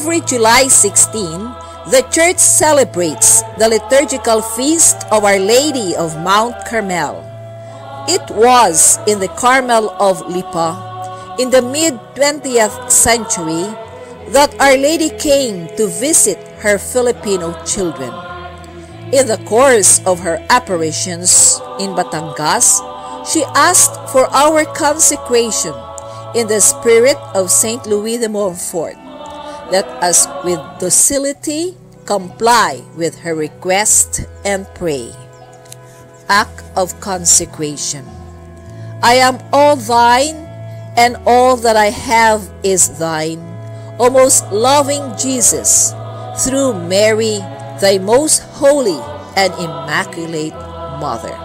Every July 16, the Church celebrates the liturgical feast of Our Lady of Mount Carmel. It was in the Carmel of Lipa, in the mid-20th century, that Our Lady came to visit her Filipino children. In the course of her apparitions in Batangas, she asked for our consecration in the spirit of Saint Louis de Montfort. Let us with docility comply with her request and pray. Act of consecration. I am all thine, and all that I have is thine, O most loving Jesus, through Mary, thy most holy and immaculate Mother.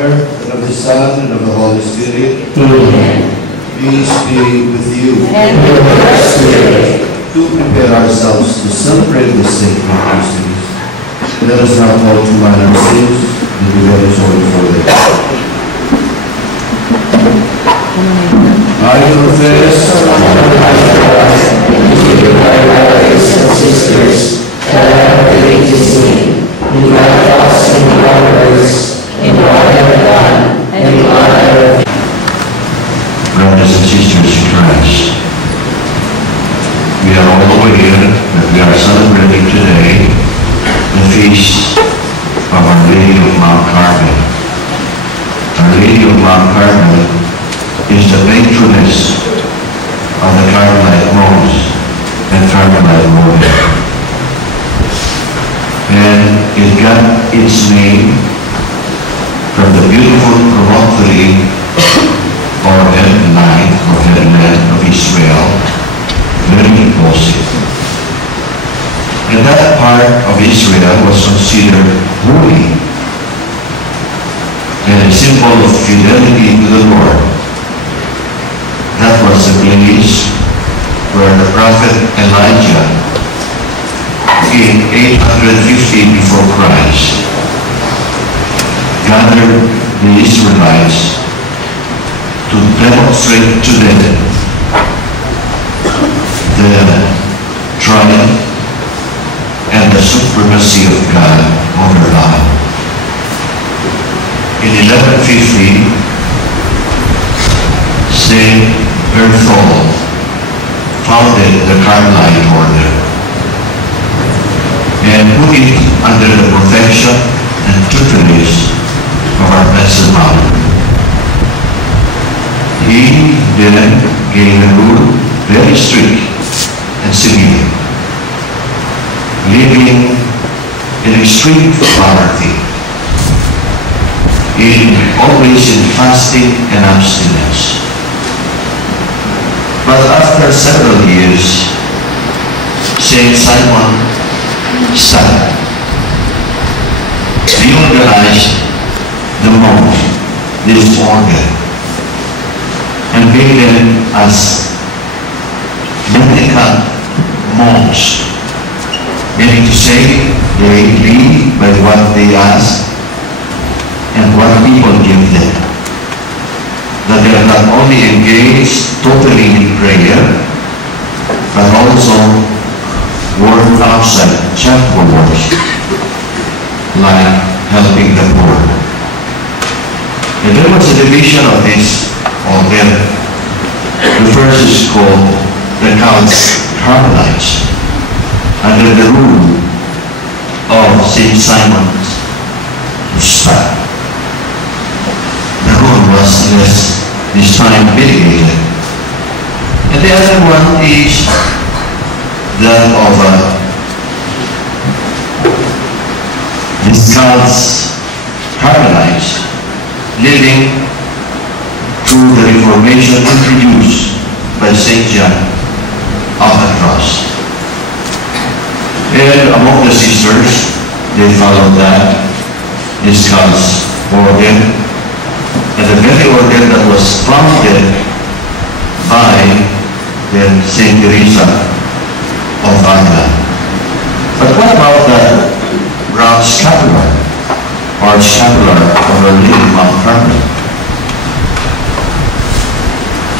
Father, and of the Son, and of the Holy Spirit. Amen. Peace be with you. And with your spirit. To prepare ourselves to celebrate the sacred mysteries, let us now call to mind our sins and be ready for them. I confess my brothers and sisters that I have committed sin in my thoughts and in my words, in what I have done and in what I have. Brothers and sisters in Christ, we are all aware that we are celebrating today the feast of Our Lady of Mount Carmel. Our Lady of Mount Carmel is the patroness of the Carmelite monks and Carmelite women. And it got its name from the beautiful promontory or headland of Israel, very imposing. And that part of Israel was considered holy and a symbol of fidelity to the Lord. That was the place where the prophet Elijah in 850 before Christ gathered the Israelites to demonstrate to them the triumph and the supremacy of God over all. In 1150, Saint Berthold founded the Carmelite order and put it under the protection and tutelage of our Blessed Mother. He then gave a rule very strict and severe, living in extreme poverty, always in fasting and abstinence. But after several years, Saint Simon Stagg reorganized the monks, this order, and made them as mendicant monks, meaning to say they live by what they ask and what people give them. That they are not only engaged totally in prayer, but also work outside charitable works, like helping the poor. And there was a division of this order. The first is called the Carmelites, under the rule of Saint Simon Stagg. The rule was this time mitigated. And the other one is that of these Carmelites living through the Reformation introduced by St. John of the Cross. And among the sisters, they followed that, discussed order, and the very order that was founded by then Saint Teresa of Avila. But what about the brown scapular or scapular of Our Lady of Mount Carmel?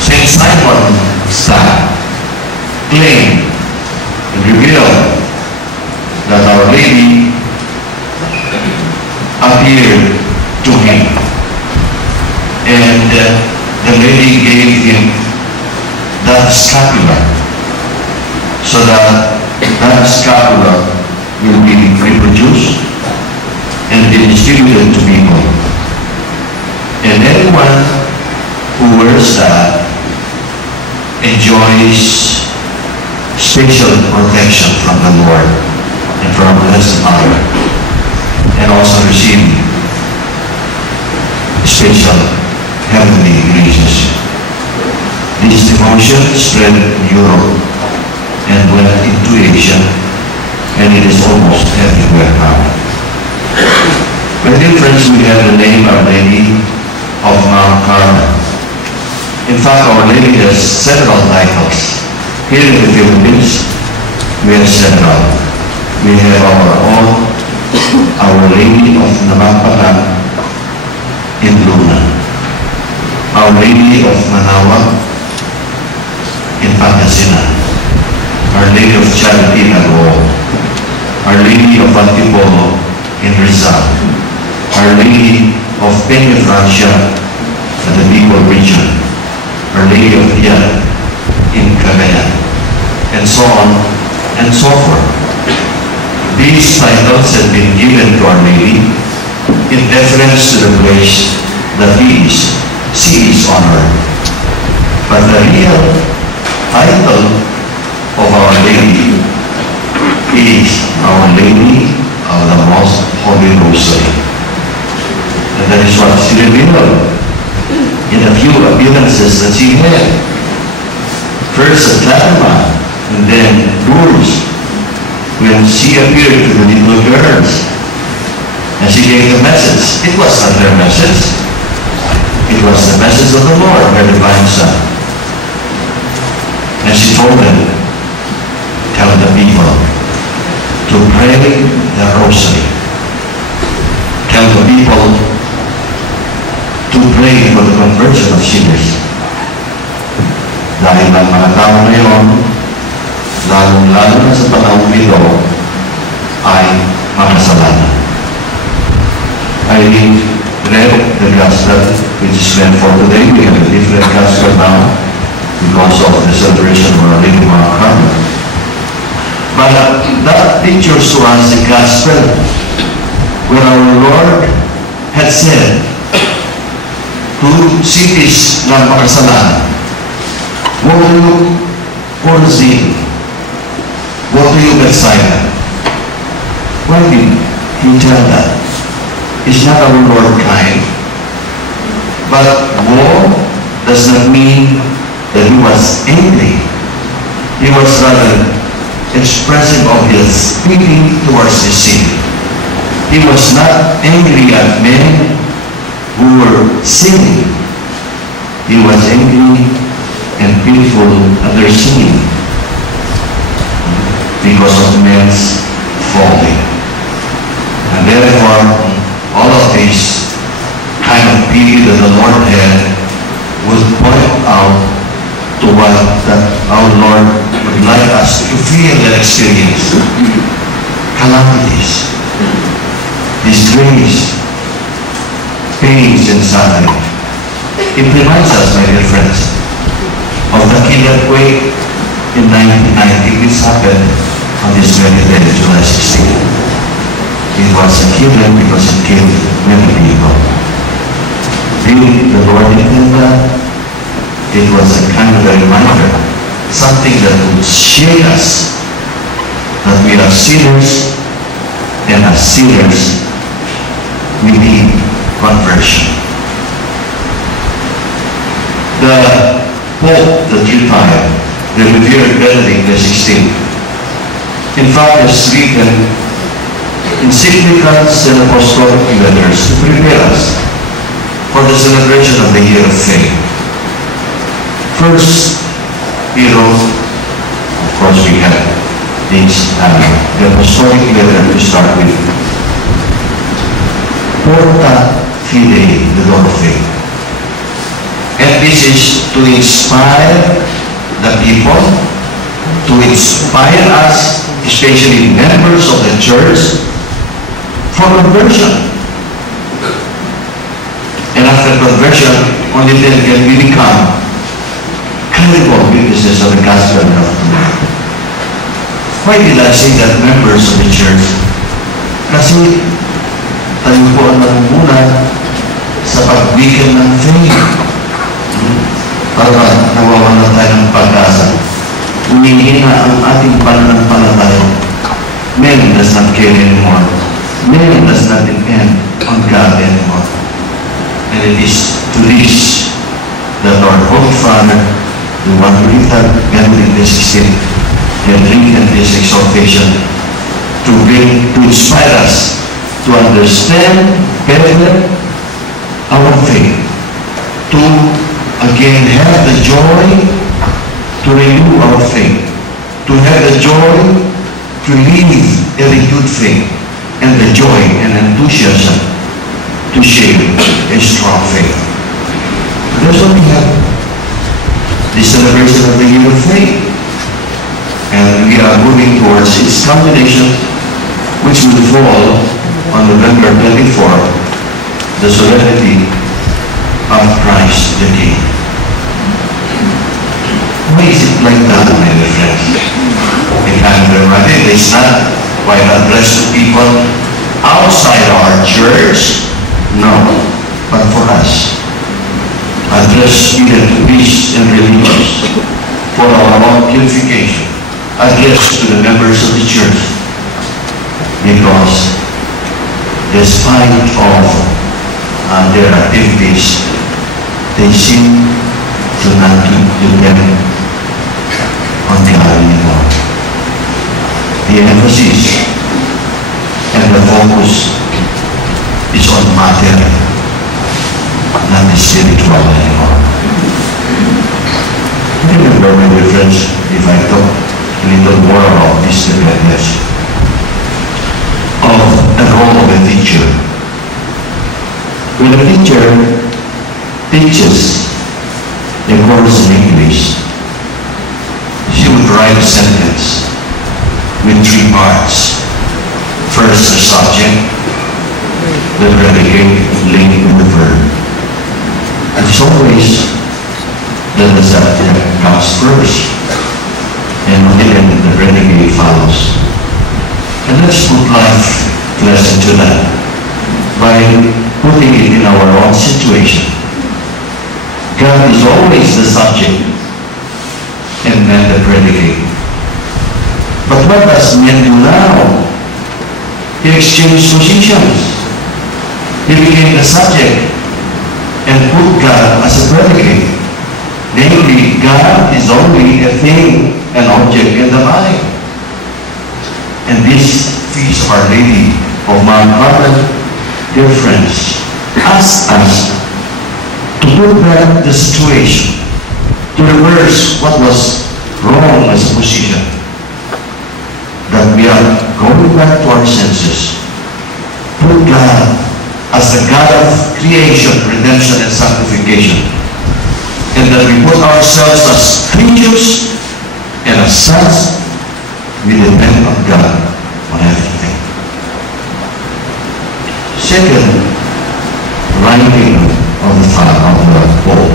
Saint Simon Stagg claimed and revealed that Our Lady appeared to him, and the lady gave him that scapula, so that that scapula will be reproduced and be distributed to people. And anyone who wears that enjoys special protection from the Lord and from the Blessed Mother, and also receive special heavenly graces. This devotion spread in Europe and went into Asia, and it is almost everywhere now. My dear friends, we have the name Our Lady of Mount Carmel. In fact, Our Lady has several titles. Here in the Philippines, we have several. We have our own Our Lady of Namampakan in Luna, Our Lady of Manawa in Pangasinan, Our Lady of Charity in Agoo, Our Lady of Antipolo in Rizal, Our Lady of Peña Francia at the Bicol region, Our Lady of Piat in Cagayan, and so on and so forth. These titles have been given to Our Lady in deference to the place that she is honored. But the real title of Our Lady is Our Lady of the Most Holy Rosary. And that is what she revealed in a few appearances that she had. First at Fatima, and then Lourdes, when she appeared to the little girls, and she gave the message. It was not their message. It was the message of the Lord, her divine Son. And she told them, tell the people to pray the rosary. Tell the people to pray for the conversion of sinners. Dahil ang mga tao ngayon, lalong-lalo na sa panahon ito, ay makasalanan. I read the gospel which is meant for today. We have a different gospel now because of the celebration of Our Lady of Mount Carmel. But that pictures to us the gospel where our Lord had said to cities ng makasalanan, go to Chorazin, go to Bethsaida. Why did he tell that? Is not our Lord kind? But woe does not mean that he was angry. He was rather expressive of his feeling towards the city. He was not angry at men who were sinning. He was angry and pitiful at their sin because of men's falling. And therefore, all of these kind of pity that the Lord had would point out to what that our Lord would like us to feel and experience. Calamities, disgrace, pains and suffering. It reminds us, my dear friends, of the killer quake in 1990, which happened on this very day, July 16. It was a killing because it killed many people. Did the Lord intend that? It was a kind of a reminder, something that would shake us, that we are sinners, and as sinners, we need conversion. The Pope that retired, the Revered Benedict XVI, in fact, has written encyclicals and apostolic letters to prepare us for the celebration of the Year of Faith. First, he wrote, of course we have this, the apostolic letter to start with. Porta Fidei, the door of faith. And this is to inspire the people, to inspire us, especially members of the church, for conversion. And after conversion, only then can we become credible witnesses of the gospel of God. Why did I say that members of the church? Kasi tayo po ang namumuna sa pagbigyan ng faith. Para nawawalan tayo ng pag-asa. Umihina ang ating pananampalataya. Men does not care anymore. Men does not depend on God anymore. And it is to this that our Holy Father, the one who Benedict XVI, had written this exhortation to inspire us to understand better our faith, to again have the joy to renew our faith, to have the joy to live a renewed faith, and the joy and enthusiasm to share a strong faith. That's what we have, the celebration of the Year of Faith. And we are moving towards its culmination, which will fall on November 24th, the solemnity of Christ the King. Why is it like that, my dear friends? I think it's not quite addressed to people outside our church, no, but for us. Addressed even to priests and religious for our own purification. Addressed to the members of the church, because despite of their activities, they seem to not depend on the God anymore. The emphasis and the focus is on matter, not the spiritual anymore. Remember, my dear friends, if I talk a little more about this dependence of the role of a teacher. When a teacher teaches a course in English, she would write a sentence with 3 parts. First, the subject, the predicate, linked with the verb. And as always, then the subject comes first, and then the predicate follows. And let's put life lesson to that by putting it in our own situation. God is always the subject and man the predicate. But what does man do now? He exchanged positions. He became the subject and put God as a predicate. Namely, God is only a thing, an object in the mind. And this feast of Our Lady of Mount Carmel, dear friends, asks us to put back the situation, to reverse what was wrong as a position, that we are going back to our senses, put God as the God of creation, redemption, and sanctification, and that we put ourselves as creatures, and as such, we depend on God on everything. Second, writing of the Father of the Pope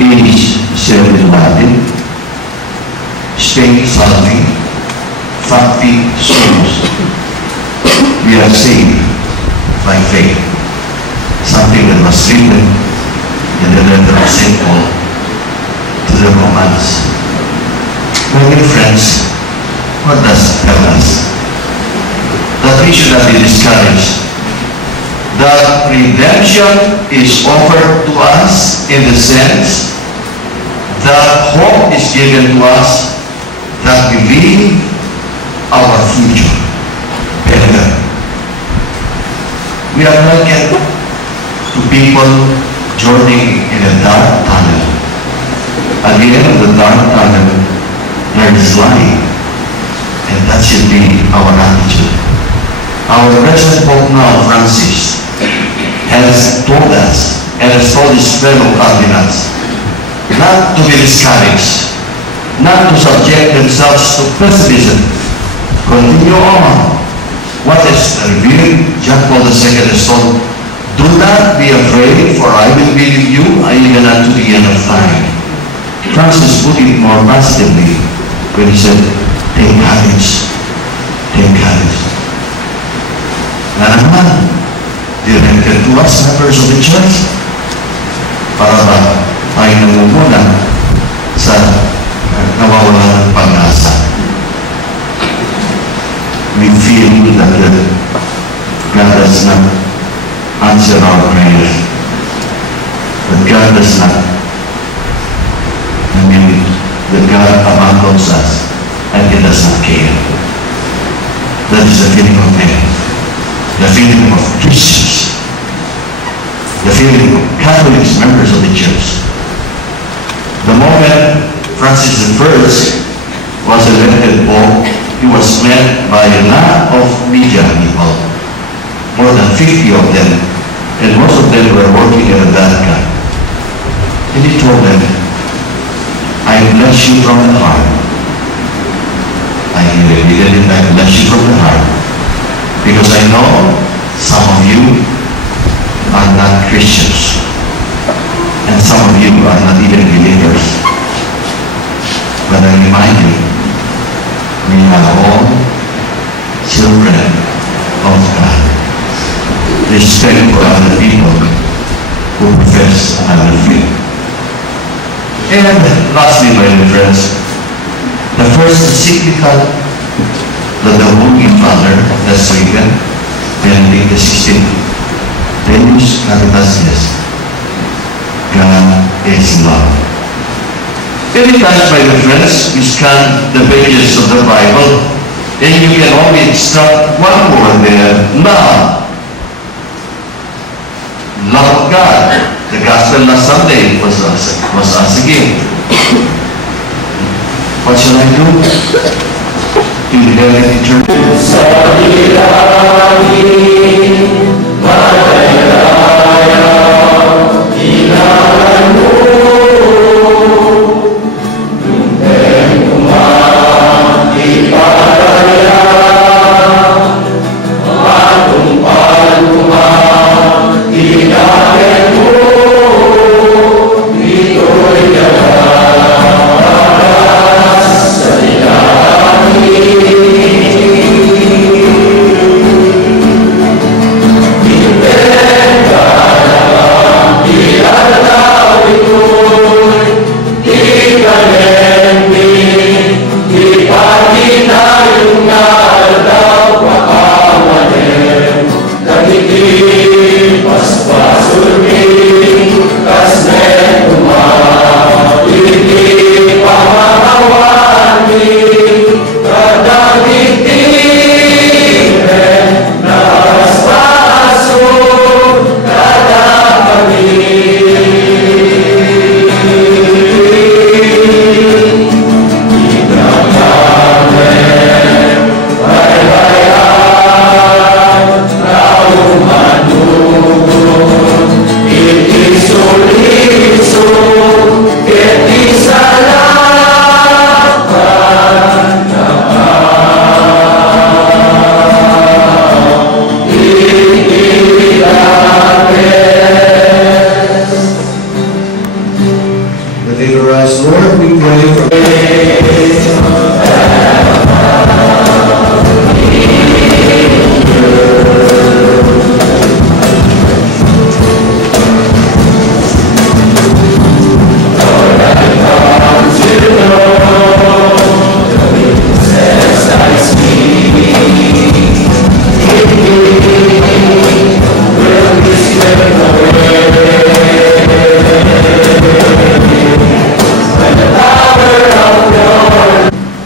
is said in Latin, Spe salvi, facti sumus. We are saved by faith. Something that was written in the letter of St. Paul to the Romans. My dear friends, what does it tell us? That we should not be discouraged. That redemption is offered to us in the sense that hope is given to us that we live our future better. We are likened to people journeying in a dark tunnel. At the end of the dark tunnel, there is light, and that should be our attitude. Our present Pope now, Francis, has told us, and has told his fellow cardinals, not to be discouraged, not to subject themselves to pessimism. Continue on. What is revealed, John Paul II has told, do not be afraid, for I will be with you even unto the end of time. Francis put it more positively when he said, take courage, take courage. Na naman, directed to us, members of the church, para ba tayo namumuna sa nawawalan ng pag-asa. We feel that God does not answer our prayers. That God does not, that God abandons us and He does not care. That is the feeling of man. the feeling of Christians, the feeling of Catholics, members of the church. The moment Francis I was elected Pope, he was met by a lot of media people, more than 50 of them, and most of them were working at the Vatican. And he told them, I bless you from the heart. I repeated it, I bless you from the heart. Because I know some of you are not Christians. And some of you are not even believers. But I remind you, we are all children of God. Respect for other people who profess another faith. And lastly, my dear friends, the first encyclical that the Holy Father has written, Benedict XVI, Deus Caritas Est, God is love. Many times, my dear friends, we scan the pages of the Bible, and you can only start one word there, love. Love of God. The gospel last Sunday was us again. What shall I do? To inherit eternity.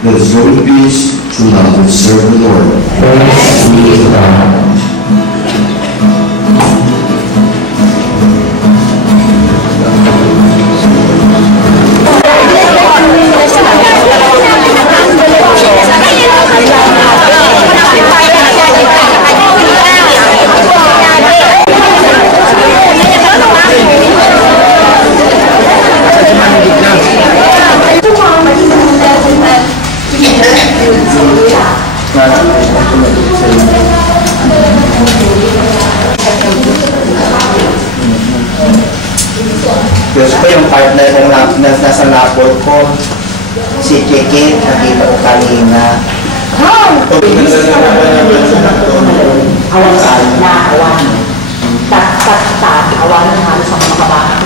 Let us go in peace to love and serve the Lord. Praise be to God. Diyos ko yung partner kong nasa lapod ko, si Kiki, nakita ko kanina. Awan na awan. Awan na halos ang mga kabata.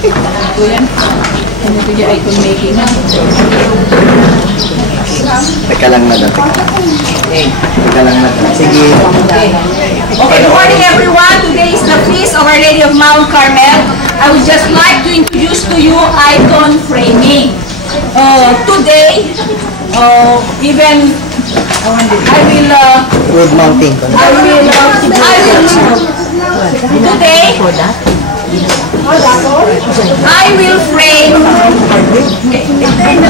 Ito yan. Ano ito yung icon making na? Teka lang na. Sige. Okay, good morning everyone. Today is the feast of Our Lady of Mount Carmel. I would just like to introduce to you icon framing. Today, even I will Road mounting.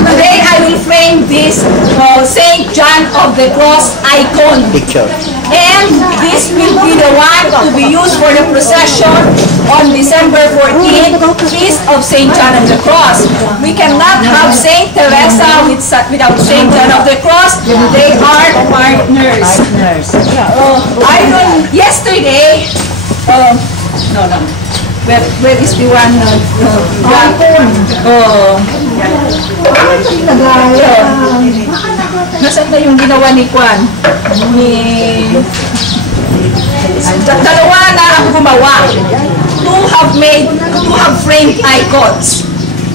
Today I will frame this Saint John of the Cross icon. Picture. And this will be the one to be used for the procession on December 14th, Feast of Saint John of the Cross. We cannot have Saint Teresa without Saint John of the Cross. They are partners. Yesterday, where is the one? Nasaan na yung ginawa ni Kwan? Dalawa na ang gumawa. Two have framed icons.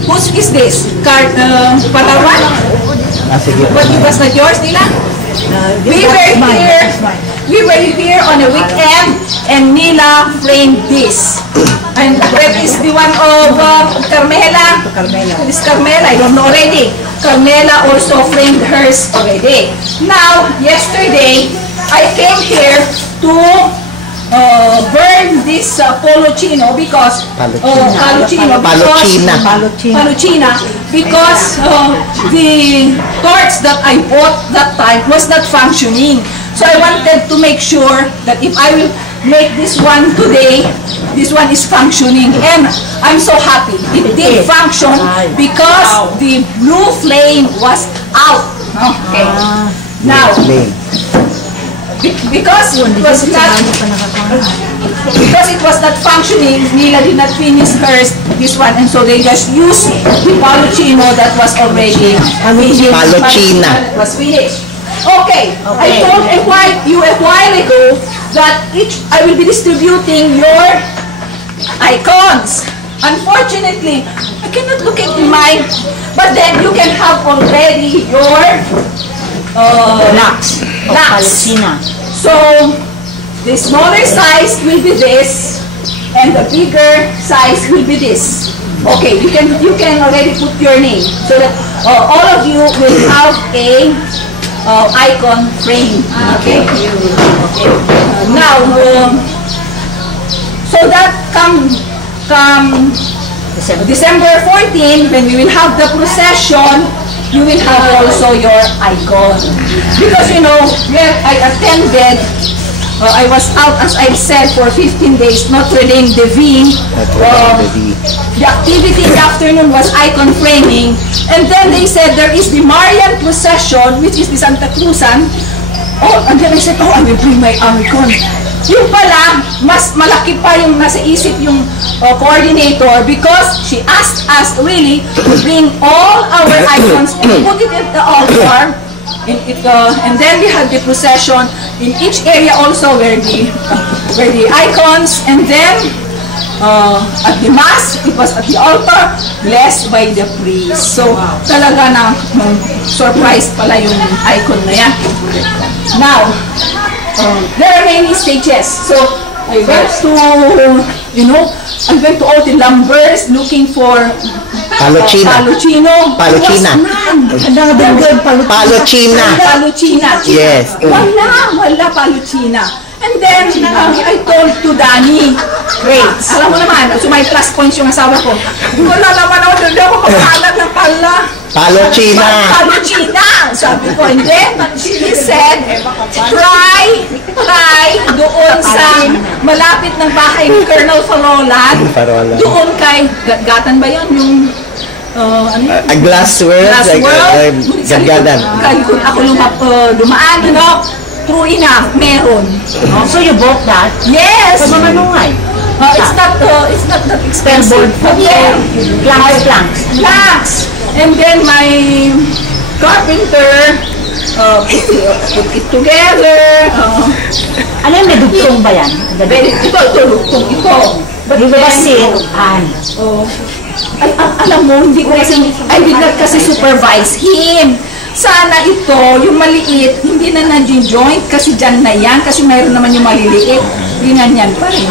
Whose is this? Palawan? What was not yours, Nila? We were here on a weekend and Nila framed this. And where is the one of Carmela? This Carmela, I don't know already. Carmela also framed hers already. Now, yesterday, I came here to burn this Palucina because the torch that I bought that time was not functioning. So I wanted to make sure that if I will make this one today, this one is functioning, and I'm so happy it did function because the blue flame was out. Okay. Now, because it was not functioning, Nila did not finish hers, this one, and so they just used the Palucino that was already finished. Okay. I told you a while ago that I will be distributing your icons. Unfortunately, I cannot look at mine, but then you can have already your lax. So the smaller size will be this, and the bigger size will be this. Okay, you can already put your name so that all of you will have a icon frame. Okay. Now, so that come December 14, when we will have the procession, you will have also your icon. Because where I attended, I was out, as I said, for 15 days, Notre Dame de Vie. The activity in the afternoon was icon framing. And then they said there is the Marian procession, which is the Santa Cruzan. And then I said, I will bring my icon. Yung pala, mas malaki pa yung nasa isip yung coordinator because she asked us really to bring all our icons and put it at the altar. And then we had the procession in each area also where the icons, and then at the mass it was at the altar blessed by the priest. So talaga na surprise pala yung icon na yan. Now there are many stages. So I went to all the lumbers looking for Palucina. Yes. Wala Palucina. And then I told to Danny, great. Alam mo naman, so may plus points yung asawa ko. Wala naman ako doon ako makahalat ng Palucina. Sabi ko, and then he said, try doon sa malapit ng bahay ni Colonel Farolan. Doon kay, gatan ba yun? Yung a glass world, gagadan. Ako dumaan, true enough, meron. So you bought that? Yes! Sa mga manungay? It's not that expensive. Planks. And then my carpenter put it together. Ano yung may dugtong ba yan? Ito, dugtong ito. But you will see it. Alam mo, I did not kasi supervise him. sana ito, yung maliit, hindi na na-joint kasi dyan na yan, kasi mayroon naman yung maliliit. Ganyan pa rin.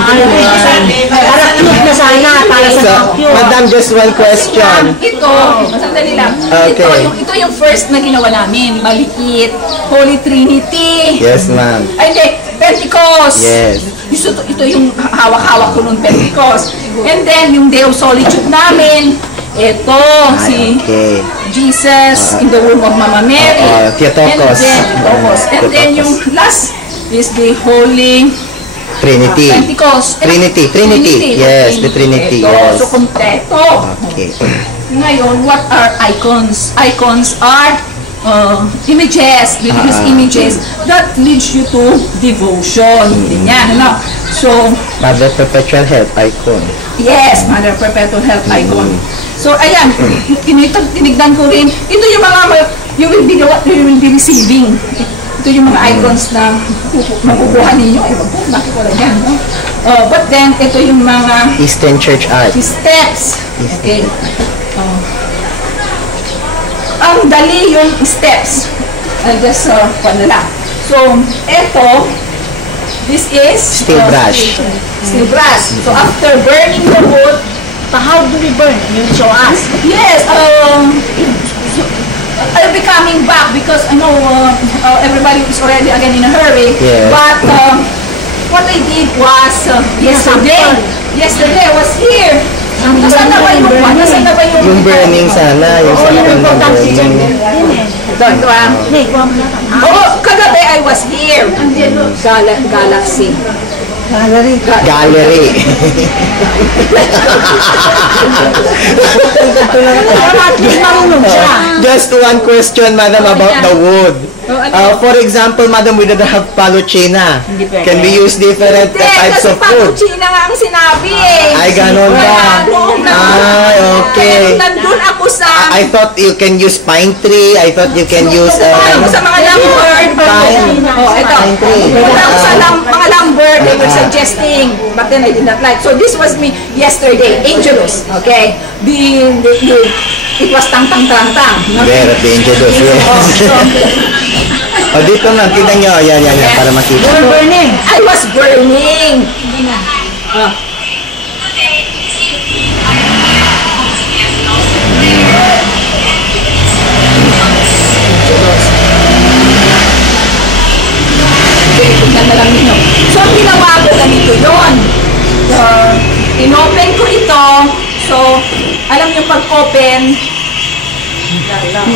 Para cute na sana, para sa cute. Madam, just one question. Ito, sandali lang. Okay. Ito yung first na ginawa namin, maliit, Holy Trinity. Yes, ma'am. Ay, hindi, Pentecost. Yes. Ito yung hawak-hawak ko nung Pentecost. And then, yung Day of Solitude namin, ito, si Okay. Jesus in the womb of Mama Mary. Theotokos. And then yung last is the Holy Trinity. Pentecost. Trinity. Yes, the Trinity. Ito, Yes. so kompleto. Okay. Ngayon, what are icons? Icons are images, religious images that leads you to devotion. Ganyan, ano? So, Mother Perpetual Health icon. yes, Mother Perpetual Health icon. So, ayan, tinignan ko rin. Ito yung mga, you will be receiving. Ito yung mga icons na makukuha ninyo. Ay, wag po, bakit wala yan, no? But then, ito yung mga Eastern Church Art. steps. Okay. Ang dali yung steps. I guess, paano lang. So, ito, this is Steel brush. Steel brush. So, after burning the wood, How do we burn? You show us. yes, I'll be coming back because I know everybody is already again in a hurry. Yes. But what I did was yesterday. Yesterday I was here. Nasaan na ba yung Yung burning sana, yung sa Yung importante dyan. burning. Ito Hey, kuha mo na. Oh, kagabi I was here. Galaxy. Gallery. At least marunong siya. Just one question, madam, about the wood. For example, madam, we don't have paluchina. Hindi pwede. Can we use different types Kasi of wood? China nga ang sinabi eh. Ay, ganun ba? Ay, okay. Nandun ako sa... I thought you can use pine tree. I thought you can use... Ako sa mga lumber. Pine. Ito. Pine tree. Punta ako sa mga lumber. They were suggesting. But then I did not like. So this was me yesterday. Angelus. Okay? It was tang-tang-tang-tang. There at the Angelus, yes. O, dito na. Tignan nyo. Yan, para makita. You're burning. I was burning. Tignan na lang ninyo. So, ang ginawa ko ganito yun. In-open ko ito. So, alam niyo pag-open,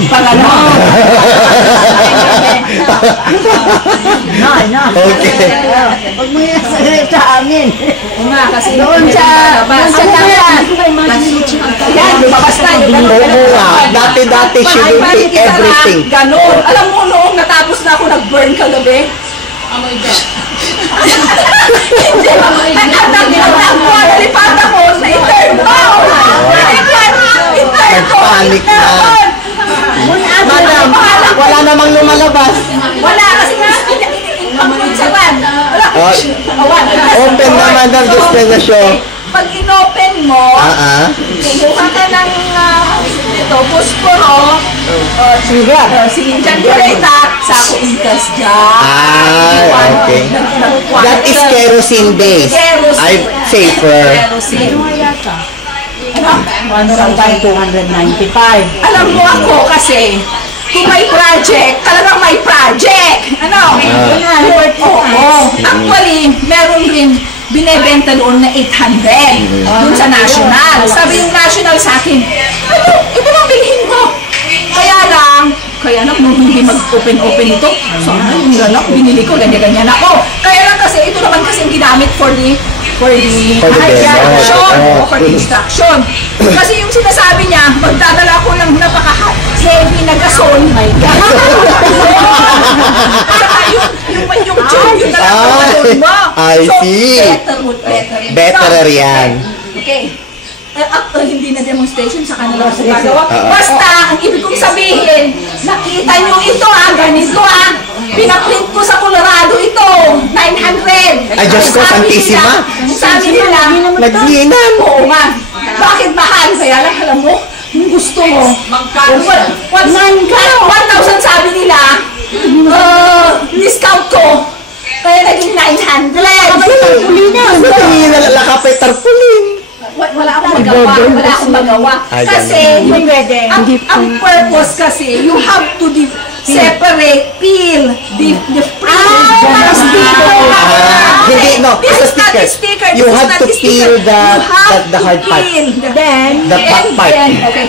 pag-ano. No. Okay. Huwag mo yung sa amin. Kasi Doon sa taas. yan, lumabas na yung Oo nga. Dati she will take everything. Ganon. Alam mo, noong natapos na ako nag-burn kagabi. Amoy ba? Hindi. Nalipat ako sa i-turn down. Nagpanik na. Madam, wala namang lumalabas. Wala kasi Open na, madam, dispensation. Pag in-open mo, kuha ka ng posporo, sinidyan kureta, sako inkas dyan. Okay. That is kerosene based. I'm safer. Kerosene. Ano? 1,295. Alam mo ako kasi, kung may project, talagang may project. Ano? Oo. Actually, meron rin binebenta doon na 800 doon sa national. Sabi yung national sa akin, ito lang bilhin mo. Kaya lang, nung hindi mag-open ito, sana yung lalak, binili ko, ganyan-ganyan ako. Kaya lang kasi, ito naman kasi yung ginamit for the instruction. Kasi yung sinasabi niya, magdadala ko ng napaka-heavy na gasol. Yung tube, yung dalawa mo. I see. Better yan. Okay. Hindi na demonstration sa kanila sa gagawa. Basta, ang ibig kong sabihin, nakita nyo ito ganito pinaprint ko sa Colorado ito, 900. Ay, Diyos ko, Santissima. Sabi nila, Naghinan. oo nga. Bakit mahal? Kaya lang, alam mo, kung gusto mo, 1,000 sabi nila, discount ko, kaya naging 900. Hindi na kapay tarpulin. Wala akong magawa. Kasi, ang purpose kasi, you have to separate, peel, the Hindi, no, this is not a sticker. sticker. You have to peel the hard part. Then, The back part. okay.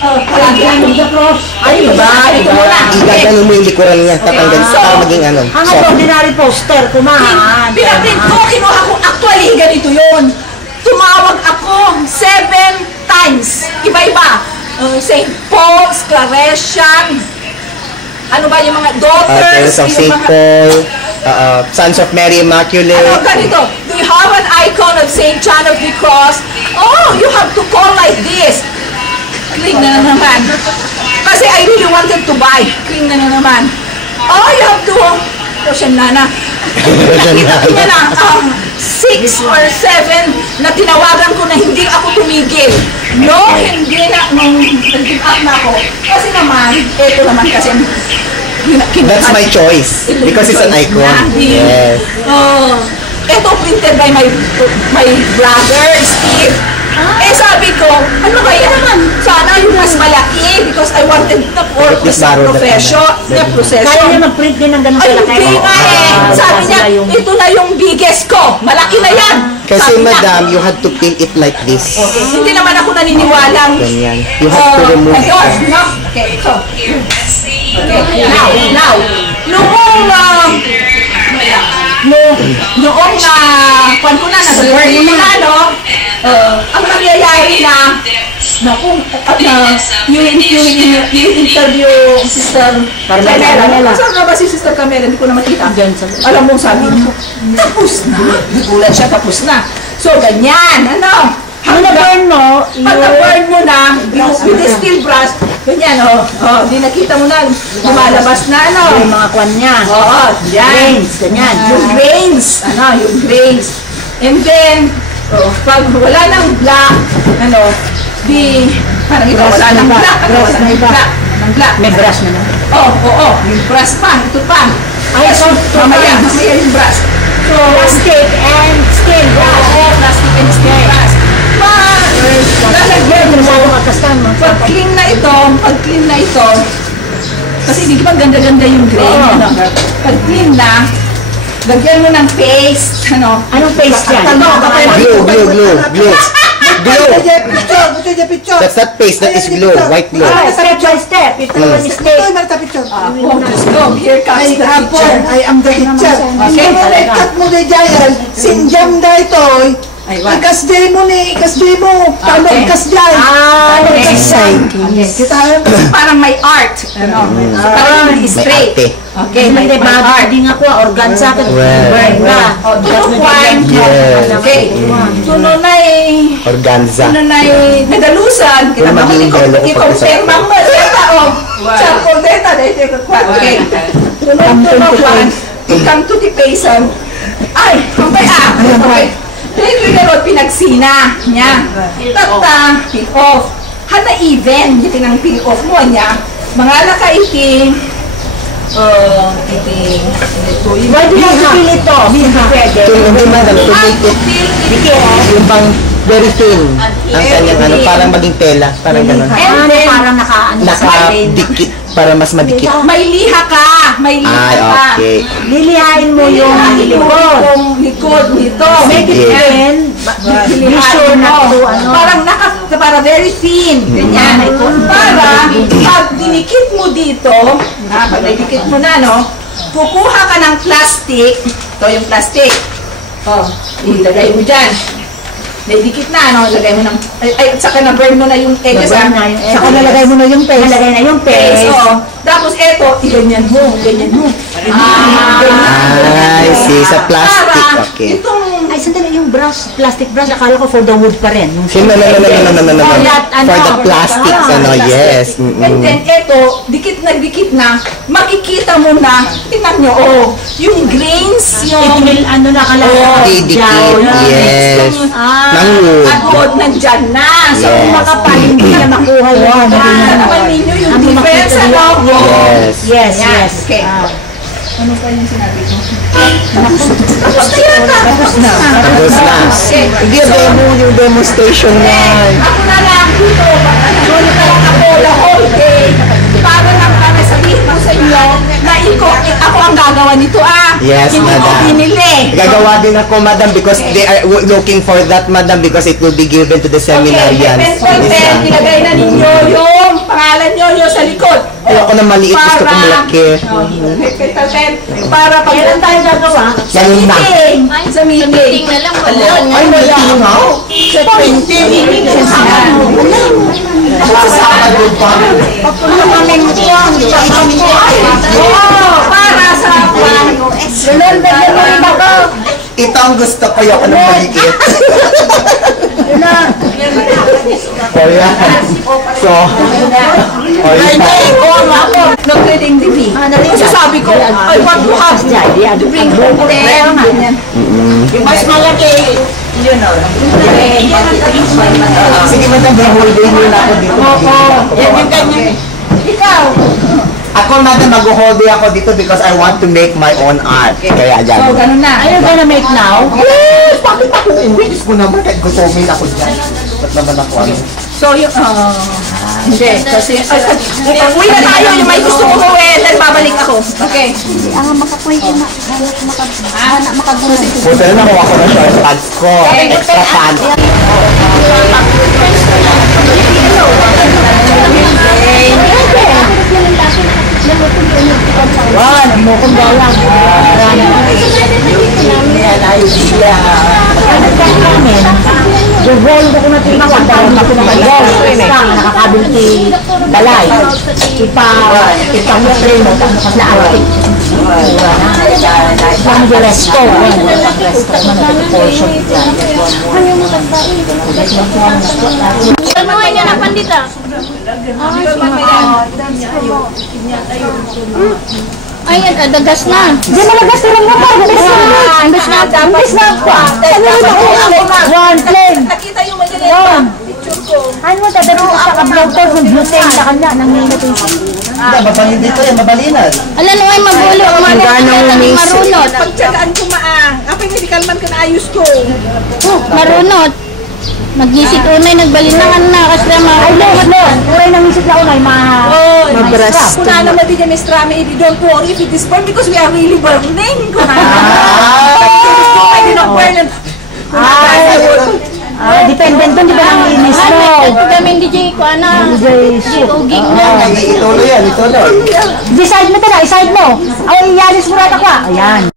Palagyan mo the cross. Ay, ito muna. Igaganon mo yung likuran niya, tatanggal para maging ano. Ang ordinary poster, kumahan. Pinaprint ko, kinuha ko. Actually, ganito yun. Tumawag ako 7 times. Iba-iba. St. Paul's, Claretian, ano ba yung mga daughters, Of St. yung mga... Paul, Sons of Mary Immaculate. Ano, ganito. Do you have an icon of St. John of the Cross? Oh, you have to call like this. Kling na naman. Kasi I really wanted to buy. Kling na naman. Oh, you have to... Roshan Nana. Kita na 6 or 7 na tinawagan ko na hindi ako tumigil. No, hindi na. Nung nag-give up na ako. Kasi naman, ito naman kasi That's my choice. Because it's an icon. Yes. Ito printed by my brother, Steve. Eh sabi ko, ano kaya naman? Sana yung mas malaki because I wanted the profession. Kaya niya mag-print din ng ganun Ay, kalaki. hindi nga eh. Sabi niya, ito na yung biggest ko. Malaki na yan. Kasi Sabi niya, madam, you had to peel it like this. okay, hindi naman ako naniniwalang Ganyan. You have to remove it. ayun, no? Okay, so, okay, now, noong kwan ko na, nag-burn mo na, no? Ang nangyayari na, yung interview Sister Carmela. Saan nga ba si Sister Carmela? Hindi ko na makita. Alam mo, sabi mo, tapos na. Nagulat siya, tapos na. So, ganyan, ano? Ang na-burn mo, Pag na-burn mo na, with the steel brush, ganyan, di nakita mo na, lumalabas na, ano? yung mga kwan niya. Oo, yan. Grains, ganyan. Yung grains, yung grains. And then, pag wala ng black, parang ito, wala ng black, black. May brush na na. Oo, yung brush pa, ito pa. Ay, so, mamaya yung brush. So, Plastic and steel brush. plastic and steel brush. Lalagyan mo, pag clean na ito, kasi di ba ganda-ganda yung grain, pag clean na, lagyan mo ng paste, Anong paste yan? Glue. That's not paste, that is glue, white glue. Step by step. Ito naman is tape. Here comes the picture. I am the teacher. Okay, Kat mo na dyan, sinjam na ito. Ikasday mo, talong ikasday. Parang may art. Parang hindi straight. Okay, may art. Hindi nga ko, organza ka. Burn ka. Tunuan. Okay. Tunay. Organza. Tunay. Nagalusan. Kita mo, ikompirma mo. Charcoal data. Okay. Tunuan. Come to the patient. Ay, okay. Then garot pinagsina niya. Tata, peel off. Hana even, yung tinang peel off mo niya. Mga laka iting, Why do you have to peel ito? Pwede. Hindi madam, to make it, yung bang very thin. Ang kanyang parang maging tela, parang gano'n. Parang Nakadikit, para mas madikit. May liha ka. May liha Ay, ka. okay. Lilihain mo yung likod. Yung likod nito. Make it thin. Be sure na to Para very thin. Ganyan. Para pag dinikit mo dito, pag dinikit mo na, kukuha ka ng plastic. Ito yung plastic. Ilagay mo dyan. Dikit na, lagay mo ng, saka na-burn mo na yung edges. Saka nalagay mo na yung paste. Nalagay na yung paste. Tapos eto, ganyan mo. Ay, see, sa plastic. Okay. Itong sandali yung brush, plastic brush, akala ko for the wood pa rin. Yung No. For the plastics, yes. And then eto, dikit na, makikita mo na, tingnan nyo, yung grains, it yung will, nakalala. Didikit, yes. Ng wood. agod nandyan na. So, Yes. makapal, hindi na makuha yun. Naman ninyo yung difference, ano? Yes. Yes. Okay. Ano pa yung sinabi ko? Tapos na yata. Tapos na. Hindi, yung demonstration na. Ako na lang dito. Doon na lang ako the whole day. Para sabihin ko sa inyo na ako ang gagawa nito Yes, hindi madam. ko binili. Gagawa din ako, madam, because they are looking for that, madam, because it will be given to the seminarians. Okay, ilagay na ninyo yung pangalan nyo yung sa likod. Ayoko na maliit, gusto ko malaki. Para pag ilan tayo gagawa? Sa Ganun na. meeting. Sa meeting. na lang Ay, meeting na? Sa meeting. Sa Sabado pa. Para sa Ito ang gusto ko, ayoko na maliit. So, nag-reading TV. Kasi sabi ko, I want to have to bring home them. Yung mas malaki, yun o. sige, madam, whole day nyo na ako dito. Yan yung ganyan. Ikaw. Ako, madam, mag-whole day ako dito because I want to make my own art. Kaya dyan. So, ganun na. Are you gonna make now? Yes! Bakit ako? English ko naman, kahit gusto ko ako dyan. Ba't naman ako ano? So, yung, hindi, kasi, uwi na tayo, yung may gusto ko uwi, then babalik ako. Okay. Buti na nakuha ko na short pants ko. Extra pants. One, mo kung galang. Yung wall ko na tinawag dahil ako nakakabil si Balay. Ipang-frame mo na artik. Yung resto. Resto mo na portion dyan. Ano nga niya na pandita? Ay, adagas na. Di malagas na lang mo pa. Ambes na. Ambes na ako. One plane. Nakita yung Manila. Picture ko. Ano, dadaro ko sa kablaw ko yung gluten sa kanya. Nangingat yung Hindi, mabalin dito yan, mabalinad. Alam mo ay magulo. Marunot. Pagtsagaan ko maang. Ako yung medical man ka na ayos ko. Marunot. Nag-isip unay, nagbalin na na kasi Ay, no. Uray nang isip na unay, Mabras. Kuna na mabigyan Miss Rami, don't worry if it is burn because we are really burning. Kuna. I did not burn. Dependent doon, di ba ang inis mo? Ito kami DJ ko, ana. DJ Uging na. Ituloy yan, ituloy. Decide mo talaga, decide mo. Ay, iyalis mo rata ka. Ayan.